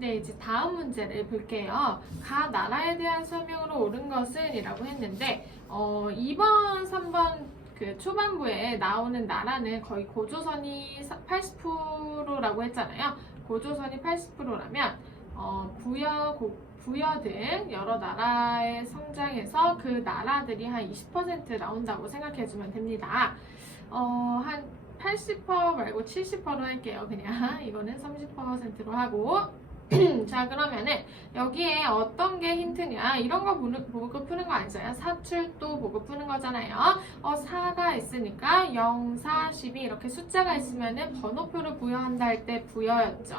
네, 이제 다음 문제를 볼게요. 가 나라에 대한 설명으로 옳은 것은 이라고 했는데 2번, 3번 그 초반부에 나오는 나라는 거의 고조선이 80%라고 했잖아요. 고조선이 80%라면 부여 등 여러 나라의 성장에서 그 나라들이 한 20% 나온다고 생각해주면 됩니다. 한 80% 말고 70%로 할게요. 그냥 이거는 30%로 하고 자, 그러면은 여기에 어떤 게 힌트냐 이런 거 보고 푸는 거 아니잖아요. 사출도 보고 푸는 거잖아요. 4가 있으니까 0, 4, 12 이렇게 숫자가 있으면은 번호표를 부여한다 할 때 부여였죠.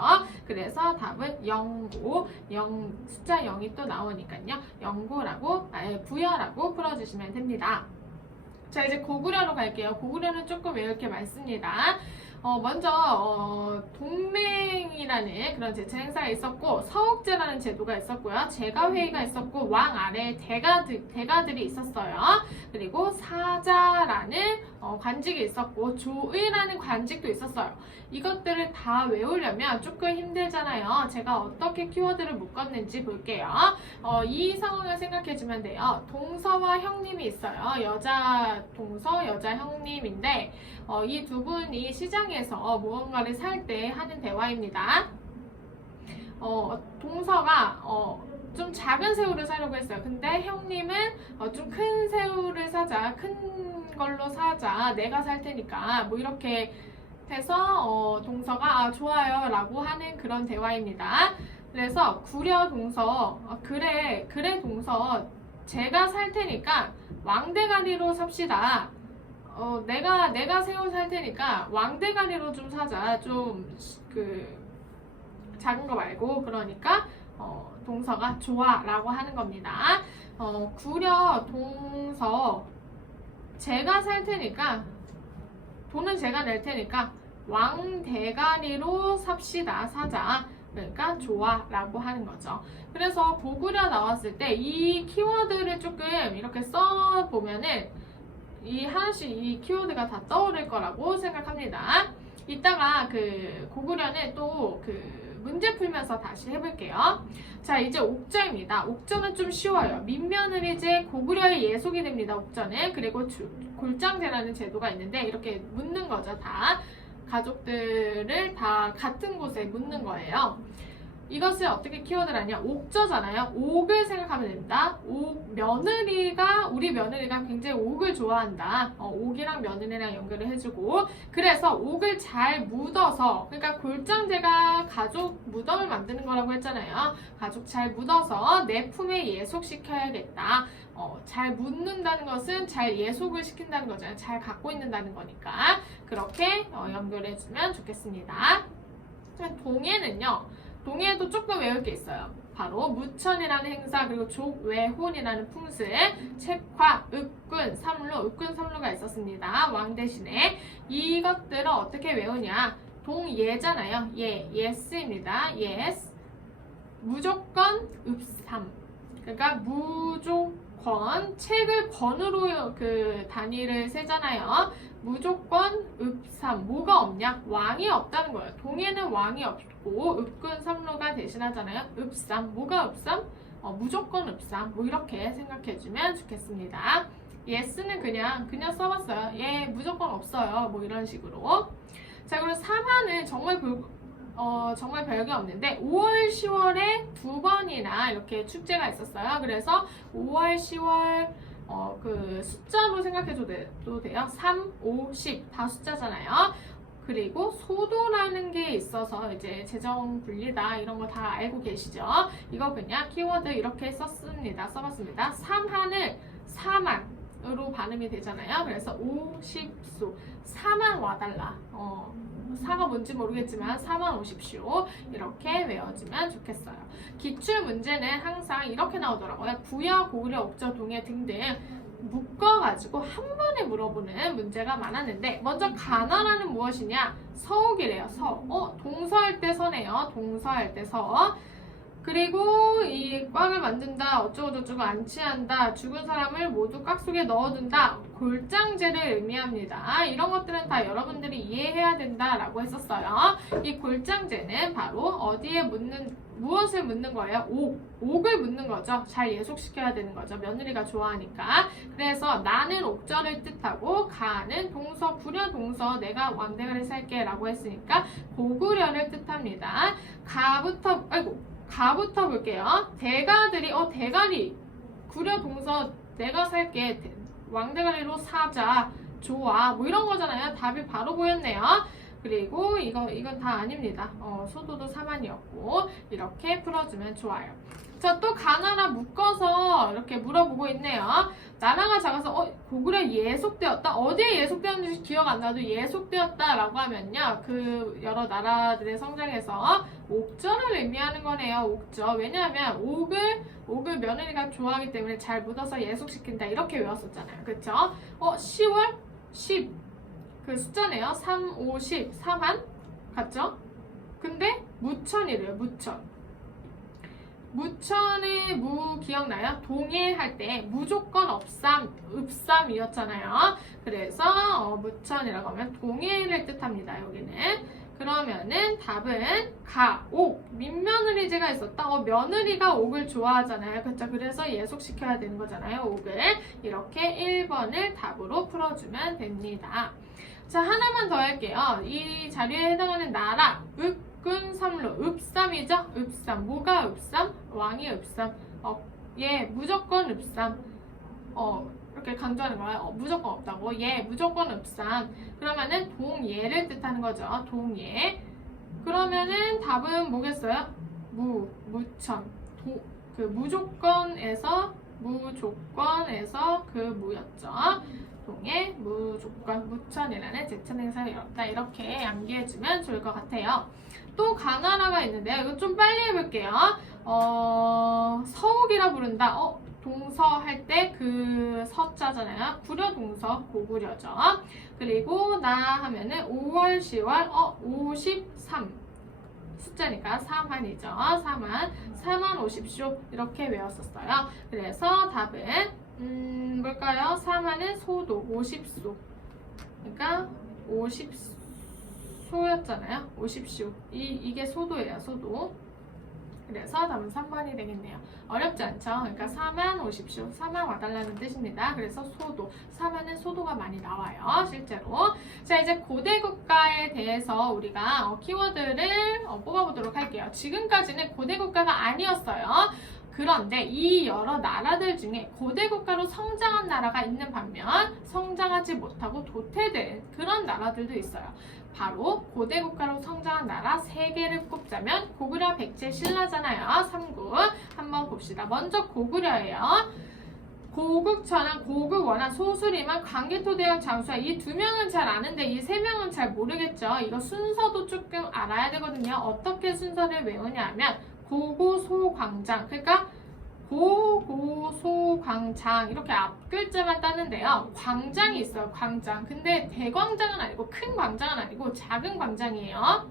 그래서 답은 09, 숫자 0이 또 나오니까요. 09라고 부여라고 풀어주시면 됩니다. 자, 이제 고구려로 갈게요. 고구려는 조금 외울 게 많습니다. 먼저 동맹이라는 그런 제체 행사가 있었고 서옥제라는 제도가 있었고요. 제가회의가 있었고 왕 아래에 대가들이 있었어요. 그리고 사자라는 관직이 있었고 조의라는 관직도 있었어요. 이것들을 다 외우려면 조금 힘들잖아요. 제가 어떻게 키워드를 묶었는지 볼게요. 이 상황을 생각해주면 돼요. 동서와 형님이 있어요. 여자 동서, 여자 형님인데 이 두 분이 시장에서 무언가를 살 때 하는 대화입니다. 동서가 좀 작은 새우를 사려고 했어요. 근데 형님은 좀 큰 새우를 사자, 큰 걸로 사자, 내가 살 테니까 뭐 이렇게 해서 동서가 좋아요 라고 하는 그런 대화입니다. 그래서 구려 동서, 그래 동서 제가 살 테니까 왕대가리로 삽시다. 내가 새우 살 테니까 왕대가리로 좀 사자. 좀 작은 거 말고. 그러니까 동서가 좋아 라고 하는 겁니다. 구려 동서 제가 살 테니까 돈은 제가 낼 테니까 왕대가리로 삽시다. 사자. 그러니까 좋아 라고 하는 거죠. 그래서 고구려 나왔을 때 이 키워드를 조금 이렇게 써보면은 하나씩 이 키워드가 다 떠오를 거라고 생각합니다. 이따가 고구려는 또 문제 풀면서 다시 해볼게요. 자, 이제 옥저입니다. 옥저는 좀 쉬워요. 민면은 이제 고구려의 예속이 됩니다. 옥저는. 그리고 골장제라는 제도가 있는데 이렇게 묻는 거죠. 다 가족들을 다 같은 곳에 묻는 거예요. 이것을 어떻게 키워드를 하냐? 옥저잖아요. 옥을 생각하면 됩니다. 우리 며느리가 굉장히 옥을 좋아한다. 옥이랑 며느리랑 연결을 해주고, 그래서 옥을 잘 묻어서, 그러니까 골장제가 가족 무덤을 만드는 거라고 했잖아요. 가족 잘 묻어서 내 품에 예속시켜야겠다. 잘 묻는다는 것은 잘 예속을 시킨다는 거잖아요. 잘 갖고 있는다는 거니까. 그렇게 연결해주면 좋겠습니다. 동해도 조금 외울 게 있어요. 바로 무천이라는 행사, 그리고 족외혼이라는 풍습, 책화, 읍군, 삼루가 있었습니다. 왕 대신에. 이것들을 어떻게 외우냐? 동예잖아요. 예스입니다. 예스. 무조건 읍삼. 그러니까 무조건 책을 권으로 단위를 세잖아요. 무조건 읍삼. 뭐가 없냐? 왕이 없다는 거예요. 동해는 왕이 없고 읍군 삼루가 대신하잖아요. 읍삼. 뭐가 읍삼? 무조건 읍삼. 뭐 이렇게 생각해주면 좋겠습니다. 예스는 그냥 써봤어요. 무조건 없어요. 뭐 이런 식으로. 자, 그리고 3화는 정말 별게 없는데 5월, 10월에 2번이나 이렇게 축제가 있었어요. 그래서 5월, 10월 숫자로 생각해줘도 돼요. 3, 5, 10 다 숫자잖아요. 그리고 소도라는 게 있어서 이제 재정 분리다 이런 거 다 알고 계시죠? 이거 그냥 키워드 이렇게 써봤습니다. 3한을 4만으로 발음이 되잖아요. 그래서 50소 4만 와달라. 4가 뭔지 모르겠지만 4만 오십시오. 이렇게 외워주면 좋겠어요. 기출 문제는 항상 이렇게 나오더라고요. 부여, 고구려, 옥저, 동해 등등 묶어가지고 한 번에 물어보는 문제가 많았는데, 먼저 가나라는 무엇이냐? 서옥이래요. 동서할 때 서네요. 동서할 때 서. 그리고 이 꽉을 만든다, 어쩌고저쩌고 안치한다, 죽은 사람을 모두 꽉 속에 넣어둔다, 골장제를 의미합니다. 이런 것들은 다 여러분들이 이해해야 된다라고 했었어요. 이 골장제는 바로 어디에 무엇을 묻는 거예요? 옥을 묻는 거죠. 잘 예속시켜야 되는 거죠. 며느리가 좋아하니까. 그래서 나는 옥절을 뜻하고 가는 동서, 구려 동서, 내가 왕대가를 살게 라고 했으니까 고구려를 뜻합니다. 가부터 볼게요. 대가들이 대가리 구려 동서 내가 살게 왕대가리로 사자 좋아 뭐 이런 거잖아요. 답이 바로 보였네요. 그리고 이건 다 아닙니다. 소도도 4만이었고 이렇게 풀어주면 좋아요. 자, 또 가나라 묶어서 이렇게 물어보고 있네요. 나라가 작아서 고구려 예속되었다. 어디에 예속되었는지 기억 안 나도 예속되었다라고 하면요. 그 여러 나라들의 성장에서 옥절을 의미하는 거네요. 옥절. 왜냐하면 옥을 며느리가 좋아하기 때문에 잘 묻어서 예속시킨다. 이렇게 외웠었잖아요. 그쵸? 10월 10. 그 숫자네요. 3, 5, 10. 4만? 같죠? 근데 무천이래요. 무천. 무천의 무 기억나요? 동해할 때 무조건 읍삼이었잖아요. 그래서 무천이라고 하면 동해를 뜻합니다. 여기는. 그러면은 답은 옥. 민며느리제가 있었다. 며느리가 옥을 좋아하잖아요. 그렇죠? 그래서 예속시켜야 되는 거잖아요. 옥을. 이렇게 1번을 답으로 풀어주면 됩니다. 자, 하나만 더 할게요. 이 자료에 해당하는 나라, 읍군 삼로, 읍삼이죠? 읍삼. 뭐가 읍삼? 왕이 읍삼. 무조건 읍삼. 이렇게 강조하는 거예요. 무조건 없다고. 무조건 읍삼. 그러면은 동예를 뜻하는 거죠. 동예. 그러면은 답은 뭐겠어요? 무천. 무조건에서 그 무였죠. 동해, 무조건, 무천이라는 제천행사를 열었다. 이렇게 암기해주면 좋을 것 같아요. 또 가나라가 있는데요. 이거 좀 빨리 해볼게요. 서옥이라 부른다. 동서 할 때 그 서자잖아요. 구려 동서, 고구려죠. 그리고 나 하면은 5월, 10월, 53. 숫자니까 4만이죠. 4만 50쇼 이렇게 외웠었어요. 그래서 답은 뭘까요? 4만은 소도 50소. 그러니까 50소였잖아요. 50쇼. 이게 소도예요. 소도. 그래서 답은 3번이 되겠네요. 어렵지 않죠? 그러니까 4만 50쇼. 4만 와달라는 뜻입니다. 그래서 소도. 4만은 소도가 많이 나와요. 실제로. 자, 이제 고대 국가에 대해서 우리가 키워드를 뽑아보도록 할게요. 지금까지는 고대 국가가 아니었어요. 그런데 이 여러 나라들 중에 고대 국가로 성장한 나라가 있는 반면 성장하지 못하고 도태된 그런 나라들도 있어요. 바로 고대 국가로 성장한 나라 3개를 꼽자면 고구려, 백제, 신라잖아요. 3국 한번 봅시다. 먼저 고구려예요. 고국, 천안, 고국, 원한, 소수리만, 광개토대왕, 장수하 이 2명은 잘 아는데 이 3명은 잘 모르겠죠. 이거 순서도 조금 알아야 되거든요. 어떻게 순서를 외우냐면 고고소광장. 그러니까 고고소광장 이렇게 앞 글자만 따는데요. 광장이 있어요. 광장. 근데 대광장은 아니고 큰 광장은 아니고 작은 광장이에요.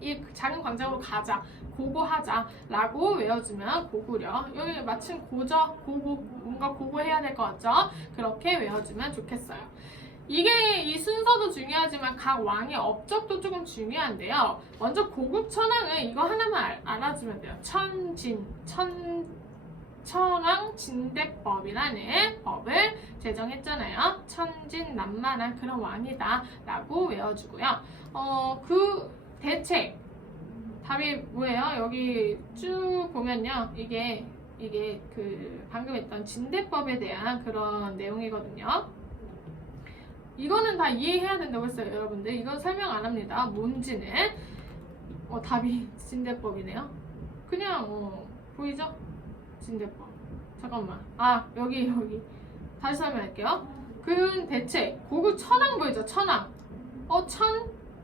이 작은 광장으로 가자. 고고하자 라고 외워주면 고구려. 여기 마침 고죠. 뭔가 고고해야 될 것 같죠? 그렇게 외워주면 좋겠어요. 이 순서도 중요하지만 각 왕의 업적도 조금 중요한데요. 먼저 고국천왕은 이거 하나만 알아주면 돼요. 천왕진대법이라는 법을 제정했잖아요. 천진난만한 그런 왕이다 라고 외워주고요. 그 대책 답이 뭐예요? 여기 쭉 보면요. 이게 그 방금 했던 진대법에 대한 그런 내용이거든요. 이거는 다 이해해야 된다고 했어요, 여러분들. 이건 설명 안 합니다. 뭔지는. 답이 진대법이네요. 그냥 보이죠? 진대법. 잠깐만. 여기. 다시 설명할게요. 그 대책. 고국 천왕 보이죠? 천왕.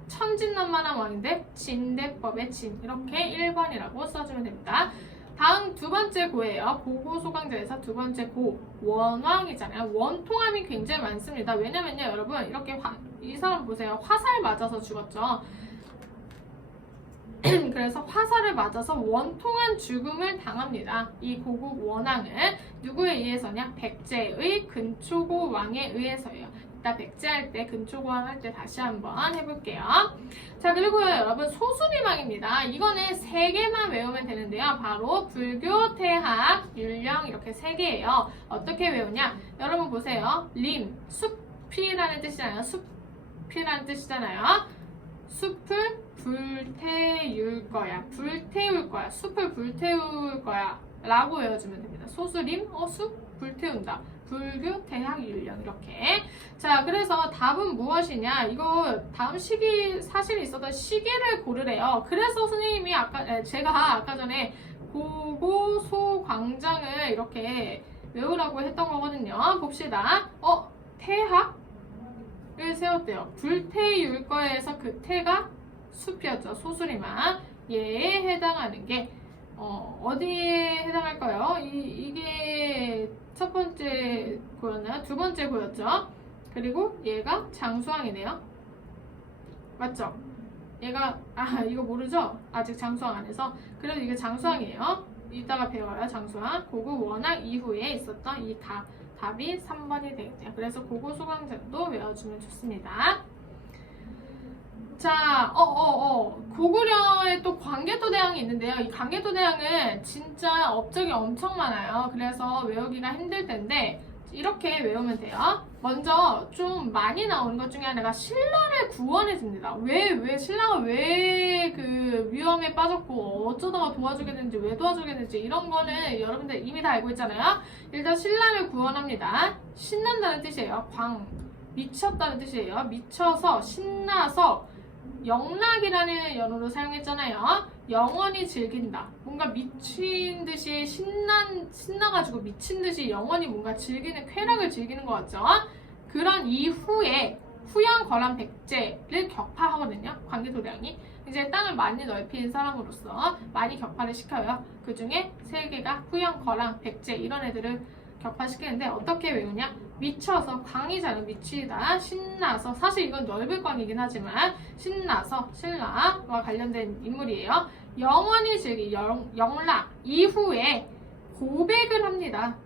천진난만한 왕인데 진대법의 진. 이렇게 1번이라고 써주면 됩니다. 다음 두 번째 고예요. 고고소강자에서 두 번째 고. 원왕이잖아요. 원통함이 굉장히 많습니다. 왜냐면요, 여러분, 이렇게 이 사람 보세요. 화살 맞아서 죽었죠. 그래서 화살을 맞아서 원통한 죽음을 당합니다. 이 고국 원왕은 누구에 의해서냐? 백제의 근초고 왕에 의해서예요. 이따 백제할 때, 근초고왕 할 때 다시 한번 해볼게요. 자, 그리고요, 여러분, 소수리망입니다. 이거는 3개만 외우면 되는데요. 바로 불교, 태학, 율령 이렇게 3개예요. 어떻게 외우냐? 여러분 보세요. 림, 숲이라는 뜻이잖아요. 숲이라는 뜻이잖아요. 숲을 불태울 거야. 불태울 거야. 숲을 불태울 거야. 라고 외워주면 됩니다. 소수림, 숲, 불태운다. 불교, 태학, 율령 이렇게. 자, 그래서 답은 무엇이냐? 이거 다음 시기 사실 있었던 시기를 고르래요. 그래서 선생님이 제가 아까 전에 고고소광장을 이렇게 외우라고 했던 거거든요. 봅시다. 태학을 세웠대요. 불태울 거에서 그 태가 숲이었죠. 소수리만. 얘에 해당하는 게 어디에 해당할까요? 이게 첫 번째 고였나요? 두 번째 고였죠? 그리고 얘가 장수왕이네요. 맞죠? 얘가 이거 모르죠? 아직 장수왕 안 해서. 그래도 이게 장수왕이에요. 이따가 배워요. 장수왕. 고구 원왕 이후에 있었던 이 답이 3번이 되겠네요. 그래서 고구 소강전도 외워주면 좋습니다. 자, 고구려에 또 광개토대왕이 있는데요. 이 광개토대왕은 진짜 업적이 엄청 많아요. 그래서 외우기가 힘들 텐데 이렇게 외우면 돼요. 먼저 좀 많이 나오는 것 중에 하나가 신라를 구원해 줍니다. 왜 신라가 왜 그 위험에 빠졌고 어쩌다가 도와주겠는지 왜 도와주겠는지 이런 거는 여러분들 이미 다 알고 있잖아요. 일단 신라를 구원합니다. 신난다는 뜻이에요. 미쳤다는 뜻이에요. 미쳐서 신나서 영락이라는 연어로 사용했잖아요. 영원히 즐긴다. 뭔가 미친 듯이 신나가지고 미친 듯이 영원히 뭔가 즐기는, 쾌락을 즐기는 것 같죠? 그런 이후에 후양거란 백제를 격파하거든요. 광개토대왕이. 이제 땅을 많이 넓힌 사람으로서 많이 격파를 시켜요. 그 중에 3개가 후양거란, 백제 이런 애들을 격파시키는데 어떻게 외우냐? 미쳐서, 광이잖아. 미치다, 신나서. 사실 이건 넓을 광이긴 하지만 신나서, 신라와 관련된 인물이에요. 영원히 즐기, 영락 이후에 고백을 합니다.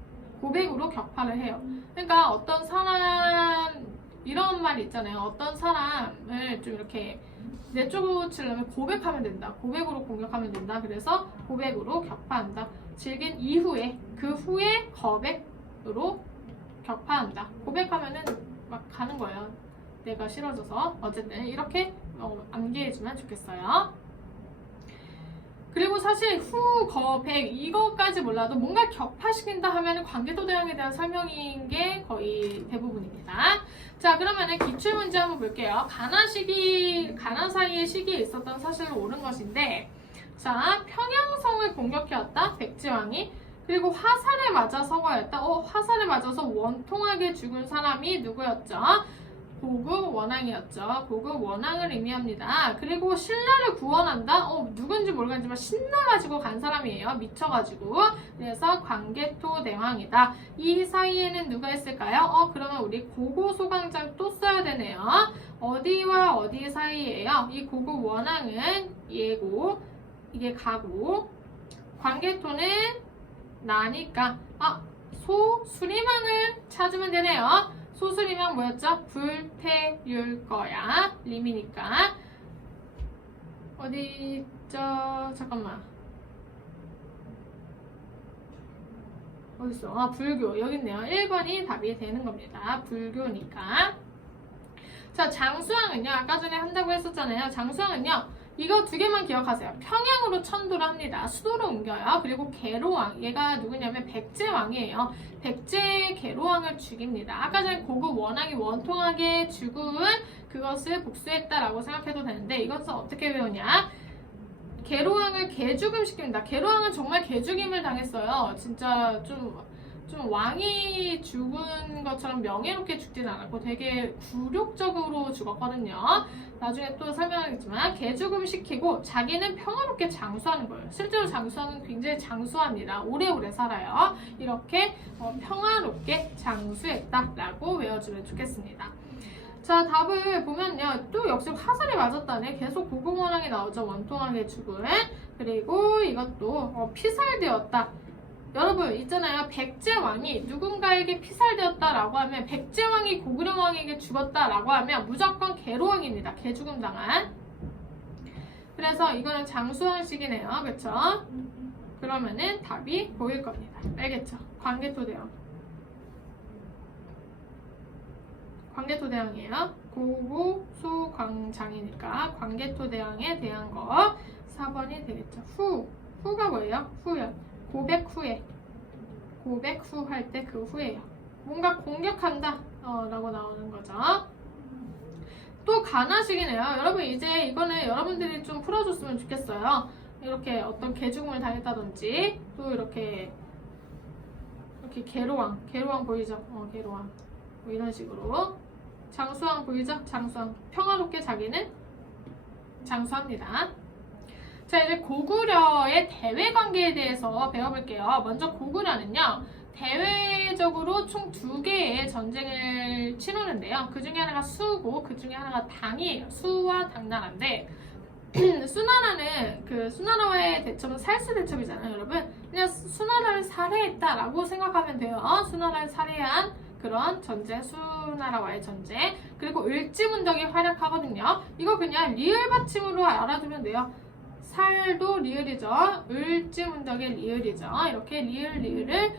고백으로 격파를 해요. 그러니까 어떤 사람, 이런 말이 있잖아요. 어떤 사람을 좀 이렇게 내쫓으려면 고백하면 된다. 고백으로 공격하면 된다. 그래서 고백으로 격파한다. 즐긴 이후에, 그 후에 거백으로 격파한다. 고백하면은 막 가는 거예요. 내가 싫어져서. 어쨌든 이렇게 암기해주면 좋겠어요. 그리고 사실 후, 거, 백 이거까지 몰라도 뭔가 격파시킨다 하면은 광개토대왕에 대한 설명인 게 거의 대부분입니다. 자, 그러면은 기출문제 한번 볼게요. 가난 사이의 시기에 있었던 사실은 옳은 것인데, 자, 평양성을 공격해왔다. 백제왕이. 그리고 화살에 맞아 서거였다. 화살에 맞아서 원통하게 죽은 사람이 누구였죠? 고국 원왕이었죠. 고국 원왕을 의미합니다. 그리고 신라를 구원한다? 누군지 모르겠지만 신나가지고 간 사람이에요. 미쳐가지고. 그래서 광개토대왕이다. 이 사이에는 누가 있을까요? 그러면 우리 고고소강장 또 써야 되네요. 어디와 어디 사이에요? 이 고국 원왕은 얘고, 이게 가고, 광개토는 나니까, 수리망을 찾으면 되네요. 소수리면 뭐였죠? 불태울 거야. 림이니까. 어디 있죠? 잠깐만. 어딨어? 불교. 여기 있네요. 1번이 답이 되는 겁니다. 불교니까. 자, 장수왕은요. 아까 전에 한다고 했었잖아요. 장수왕은요. 이거 2개만 기억하세요. 평양으로 천도를 합니다. 수도로 옮겨요. 그리고 계로왕. 얘가 누구냐면 백제왕이에요. 백제 계로왕을 죽입니다. 아까 전에 고국 원왕이 원통하게 죽은 그것을 복수했다라고 생각해도 되는데 이것은 어떻게 배우냐? 계로왕을 개죽음시킵니다. 계로왕은 정말 개죽임을 당했어요. 진짜 좀 왕이 죽은 것처럼 명예롭게 죽진 않았고 되게 굴욕적으로 죽었거든요. 나중에 또 설명하겠지만 개죽음 시키고 자기는 평화롭게 장수하는 거예요. 실제로 장수왕은 굉장히 장수합니다. 오래오래 살아요. 이렇게 평화롭게 장수했다라고 외워주면 좋겠습니다. 자, 답을 보면요. 또 역시 화살이 맞았다네. 계속 고공원항이 나오죠. 원통항의 죽은. 그리고 이것도 피살되었다. 여러분 있잖아요. 백제왕이 누군가에게 피살되었다라고 하면, 백제왕이 고구려왕에게 죽었다라고 하면 무조건 계로왕입니다. 개죽음당한. 그래서 이거는 장수왕식이네요. 그쵸? 그러면은 답이 보일 겁니다. 알겠죠? 광개토대왕. 광개토대왕이에요. 고구소광장이니까 광개토대왕에 대한 거 4번이 되겠죠. 후가 뭐예요? 후요. 고백 후에. 고백 후 할 때 그 후에요. 뭔가 공격한다 라고 나오는 거죠. 또 가나식이네요. 여러분 이제 이거는 여러분들이 좀 풀어줬으면 좋겠어요. 이렇게 어떤 개죽음을 당했다든지, 또 이렇게 계로왕 보이죠? 계로왕. 뭐 이런 식으로. 장수왕 보이죠? 장수왕. 평화롭게 자기는 장수합니다. 자, 이제 고구려의 대외 관계에 대해서 배워볼게요. 먼저 고구려는요, 대외적으로 총 2개의 전쟁을 치르는데요. 그 중에 하나가 수고, 그 중에 하나가 당이에요. 수와 당나라인데, 수나라는 그 수나라와의 대첩은 살수 대첩이잖아요, 여러분. 그냥 수나라를 살해했다라고 생각하면 돼요. 수나라를 살해한 그런 전쟁, 수나라와의 전쟁. 그리고 을지문덕이 활약하거든요. 이거 그냥 리을 받침으로 알아두면 돼요. 살도 리을이죠. 을지문덕의 리을이죠. 이렇게 리을을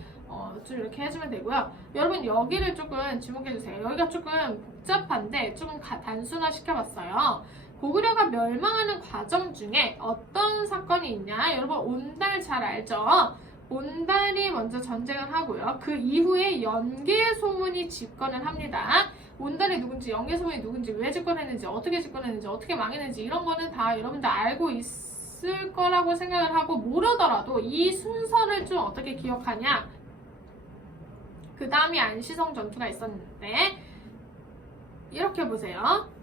좀 이렇게 해주면 되고요. 여러분 여기를 조금 주목해주세요. 여기가 조금 복잡한데 조금 단순화 시켜봤어요. 고구려가 멸망하는 과정 중에 어떤 사건이 있냐? 여러분 온달 잘 알죠? 온달이 먼저 전쟁을 하고요. 그 이후에 연개소문이 집권을 합니다. 온달이 누군지, 연개소문이 누군지, 왜 집권했는지, 어떻게 집권했는지, 어떻게 망했는지 이런 거는 다 여러분들 알고 있을 거라고 생각을 하고, 모르더라도 이 순서를 좀 어떻게 기억하냐? 그 다음이 안시성 전투가 있었는데, 이렇게 보세요.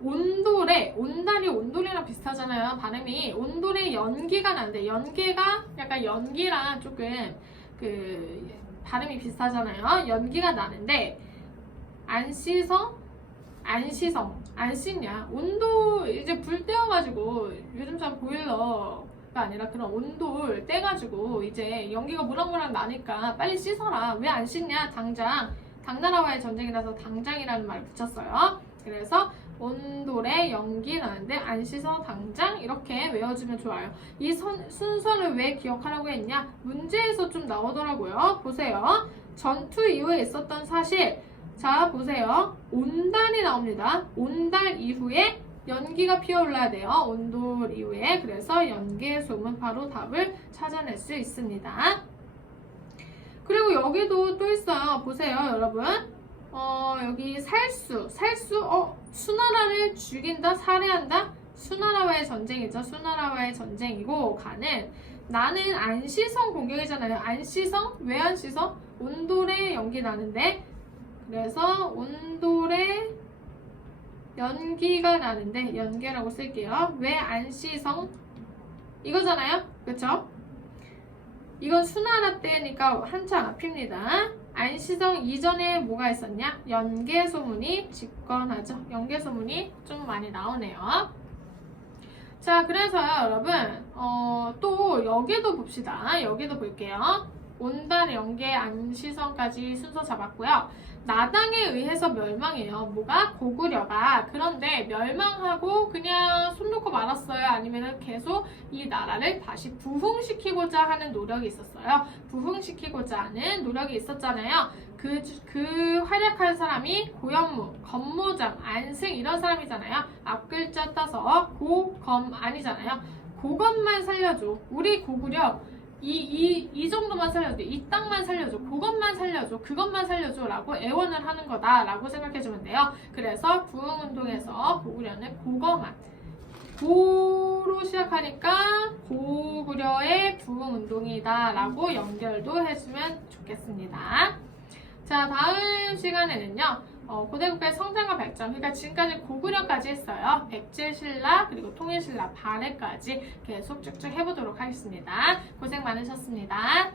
온달이 온돌이랑 비슷하잖아요. 발음이. 온돌에 연기가 난대. 연기가 약간 연기랑 조금 그 발음이 비슷하잖아요. 연기가 나는데, 안시성 안 씻냐? 온도 이제 불 떼어가지고, 요즘처럼 보일러가 아니라 그런 온돌 떼가지고 이제 연기가 모락모락 나니까 빨리 씻어라. 왜 안 씻냐? 당장. 당나라와의 전쟁이라서 당장이라는 말을 붙였어요. 그래서 온돌에 연기 나는데 안 씻어 당장, 이렇게 외워주면 좋아요. 이 순서를 왜 기억하라고 했냐? 문제에서 좀 나오더라고요. 보세요. 전투 이후에 있었던 사실. 자, 보세요. 온달이 나옵니다. 온달 이후에 연기가 피어올라야 돼요. 온돌 이후에. 그래서 연기의 소문, 바로 답을 찾아낼 수 있습니다. 그리고 여기도 또 있어요. 보세요, 여러분. 여기 살수. 수나라를 죽인다, 살해한다? 수나라와의 전쟁이죠. 수나라와의 전쟁이고, 나는 안시성 공격이잖아요. 안시성? 왜 안시성? 온돌에 연기 나는데, 그래서 온돌에 연기가 나는데, 연기라고 쓸게요. 왜 안시성? 이거잖아요. 그쵸? 이건 수나라 때니까 한참 앞입니다. 안시성 이전에 뭐가 있었냐? 연개소문이 집권하죠. 연개소문이 좀 많이 나오네요. 자, 그래서요, 여러분, 또 여기도 봅시다. 여기도 볼게요. 온달, 연개, 안시성까지 순서 잡았고요. 나당에 의해서 멸망해요. 뭐가? 고구려가. 그런데 멸망하고 그냥 손 놓고 말았어요? 아니면 계속 이 나라를 다시 부흥시키고자 하는 노력이 있었어요? 부흥시키고자 하는 노력이 있었잖아요. 그 활약한 사람이 고현무, 검모장, 안승 이런 사람이잖아요. 앞글자 따서 고검 아니잖아요. 그것만 살려줘. 우리 고구려 이 정도만 살려줘. 이 땅만 살려줘. 그것만 살려줘. 그것만 살려줘. 라고 애원을 하는 거다. 라고 생각해주면 돼요. 그래서 부흥운동에서 고구려는 그거만. 고로 시작하니까 고구려의 부흥운동이다. 라고 연결도 해주면 좋겠습니다. 자, 다음 시간에는요. 고대국가의 성장과 발전, 그러니까 지금까지 고구려까지 했어요. 백제신라, 그리고 통일신라, 발해까지 계속 쭉쭉 해보도록 하겠습니다. 고생 많으셨습니다.